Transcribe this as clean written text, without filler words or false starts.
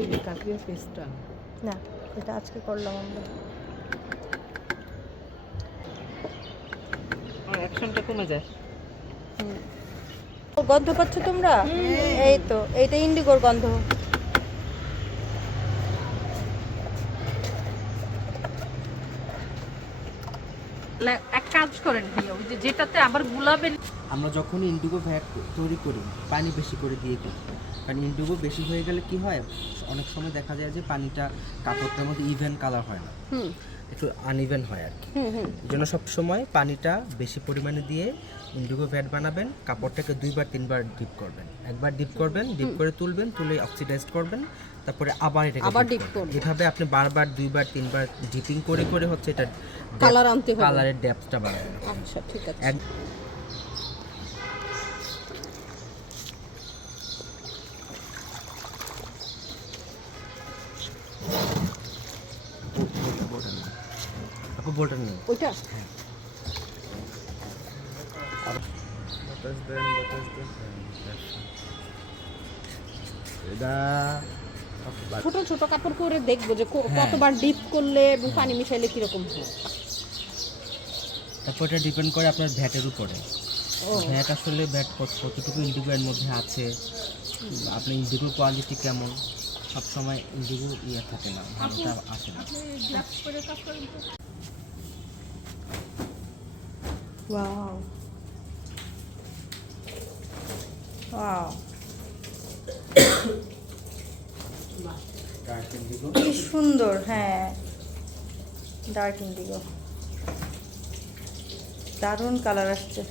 TV Kakria পেস্টটা না, এটা আজকে করলাম আমরা। আর অ্যাকশনটা কমে যায়। ও, গন্ধ পাচ্ছ তোমরা? এই তো, এইটা ইন্ডিগোর গন্ধ। এক কাজ করেন ভাইয়া, ওই যে যেটাতে আবার গুলাবেন। আমরা যখন ইন্ডিগো ভ্যাট তৈরি করি পানি বেশি করে দিয়ে করি, কারণ ইন্ডিগো বেশি হয়ে গেলে কি হয়, অনেক সময় দেখা যায় যে পানিটা কাপড়টার মধ্যে ইভেন কালার হয় না, একটু আনইভেন হয় আর কি। এই জন্য সবসময় পানিটা বেশি পরিমাণে দিয়ে ইন্ডিগো ভ্যাট বানাবেন। কাপড়টাকে 2-3 বার ডিপ করবেন। একবার ডিপ করবেন, ডিপ করে তুলবেন, তুলে অক্সিডাইজ করবেন, তারপরে আবার এটাকে ডিপ করবেন। এভাবে আপনি বারবার 2-3 বার ডিপিং করে করে হচ্ছে এটা কালার আনতে হবে, কালারের ডেপথটা বাড়াবেন। আচ্ছা ঠিক আছে। আপু বোল্টন নেই। ওইটা ছোট ছোট কাপড় করে দেখবো যে কতবার ডিপ করলে এবং পানি মিশাইলে কিরকম হয়। তারপর এটা ডিপেন্ড করে আপনার ভ্যাটের উপরে। ভ্যাট আসলে ভ্যাট কতটুকু ইন্ডিগো এর মধ্যে আছে, আপনার ইন্ডিগোর কোয়ালিটি কেমন, সবসময় ইন্ডিগো ইয়ে থাকে না, ভালোটা আসে না। ওয়াও ওয়াও, ডার্ক ইন্ডিগো কি সুন্দর। হ্যাঁ, ডার্ক ইন্ডিগো, দারুণ কালার আসছে।